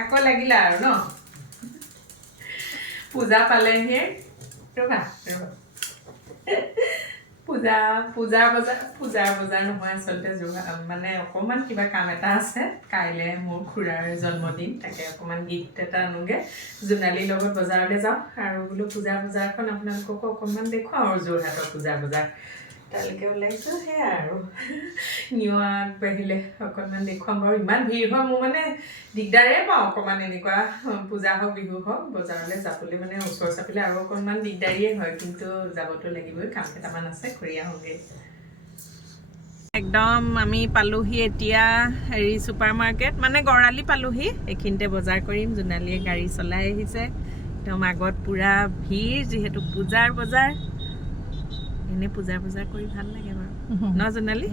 আকৌ লাগিলা আৰু ন পূজা পালেহি ৰবা পূজাৰ বজাৰ নহয় আচলতে মানে অকণমান কিবা কাম এটা আছে কাইলৈ মোৰ খুৰাৰ জন্মদিন তাকে অকণমান গিফ্ট এটা আনোগে জোনালীৰ লগত বজাৰলৈ যাওঁ আৰু বোলো বজাৰখন আপোনালোককো অকণমান দেখুৱাওঁ আৰু যোৰহাটৰ বজাৰ তালৈকে ওলাইছোঁ সেয়াই আৰু নিয়ৰ আগবাঢ়িলে অকণমান দেখুৱাম বাৰু ইমান ভিৰ হয় মোৰ মানে দিগদাৰেই পাওঁ অকণমান এনেকুৱা পূজা হওক বিহু হওক বজাৰলৈ যাবলৈ মানে ওচৰ চাপিলে আৰু অকণমান দিগদাৰিয়ে হয় কিন্তু যাবতো লাগিবই কাম কেইটামান আছে কৰি আহোঁগৈ একদম আমি পালোহি এতিয়া হেৰি ছুপাৰ মাৰ্কেট মানে গড়ালি পালোহি এইখিনিতে বজাৰ কৰিম জোনালীয়ে গাড়ী চলাই আহিছে একদম আগত পূৰা ভিৰ যিহেতু পূজাৰ বজাৰ এনেই পূজাৰ বজাৰ কৰি ভাল লাগে বাৰু ন জোনালী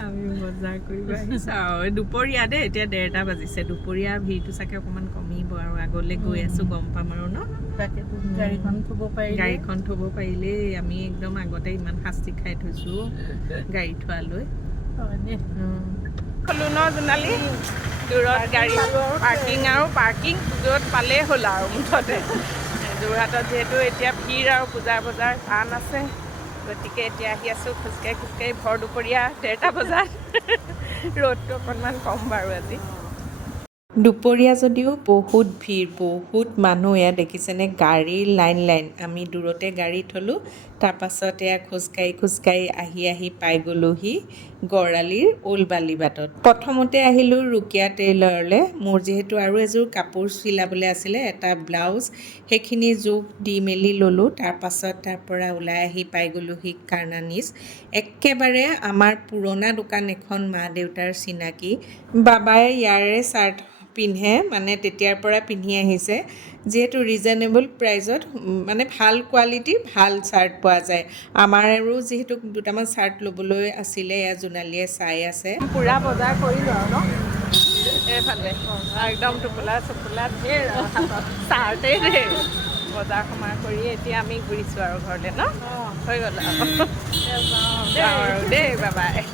আমি বজাৰ কৰিব আহিছোঁ আৰু দুপৰীয়া দেই এতিয়া 1:30 বাজিছে দুপৰীয়া ভিৰটো চাগে অকণমান কমিব আৰু আগলৈ গৈ আছোঁ গম পাম আৰু ন গাড়ীখন থ'ব পাৰিলেই আমি একদম আগতে ইমান শাস্তি খাই থৈছোঁ গাড়ী থোৱালৈ ক'লো ন জোনালী দূৰত গাড়ী পাৰ্কিং য'ত পালেই হ'ল আৰু মুঠতে যোৰহাটত যিহেতু এতিয়া ভিৰ আৰু পূজাৰ বজাৰ টান আছে গতিকে এতিয়া আহি আছোঁ খোজকাঢ়ি ভৰ দুপৰীয়া 1:30 বজাত ৰ'দটো অকণমান কম বাৰু আজি দুপৰীয়া যদিও বহুত ভিৰ বহুত মানুহ এয়া দেখিছেনে গাড়ীৰ লাইন আমি দূৰতে গাড়ী থলোঁ তাৰপাছত এয়া খোজকাঢ়ি আহি পাই গ'লোহি গড়ালিৰ ওলবালি বাটত প্ৰথমতে আহিলোঁ ৰুকিয়া টেইলৰলৈ মোৰ যিহেতু আৰু এযোৰ কাপোৰ চিলাবলৈ আছিলে এটা ব্লাউজ সেইখিনি জোখ দি মেলি ল'লোঁ তাৰপাছত তাৰ পৰা ওলাই আহি পাই গ'লোহি কাৰ্ণানিজ একেবাৰে আমাৰ পুৰণা দোকান এখন মা দেউতাৰ চিনাকি বাবাই ইয়াৰে চাৰ্ট পিন্ধে মানে তেতিয়াৰ পৰা পিন্ধি আহিছে যিহেতু ৰিজনেবল প্ৰাইজত মানে ভাল কোৱালিটিৰ ভাল চাৰ্ট পোৱা যায় আমাৰ আৰু যিহেতু দুটামান চাৰ্ট ল'বলৈ আছিলে এয়া জোনালীয়ে চাই আছে পূৰা বজাৰ কৰিলোঁ আৰু ন এইফালে একদম টোপোলা চোপোলা ধেৰ চাৰ্টেই ধেৰ বজাৰ সমাৰ কৰি এতিয়া আমি ঘূৰিছোঁ আৰু ঘৰলৈ ন হৈ গ'ল আৰু দেই বাবাই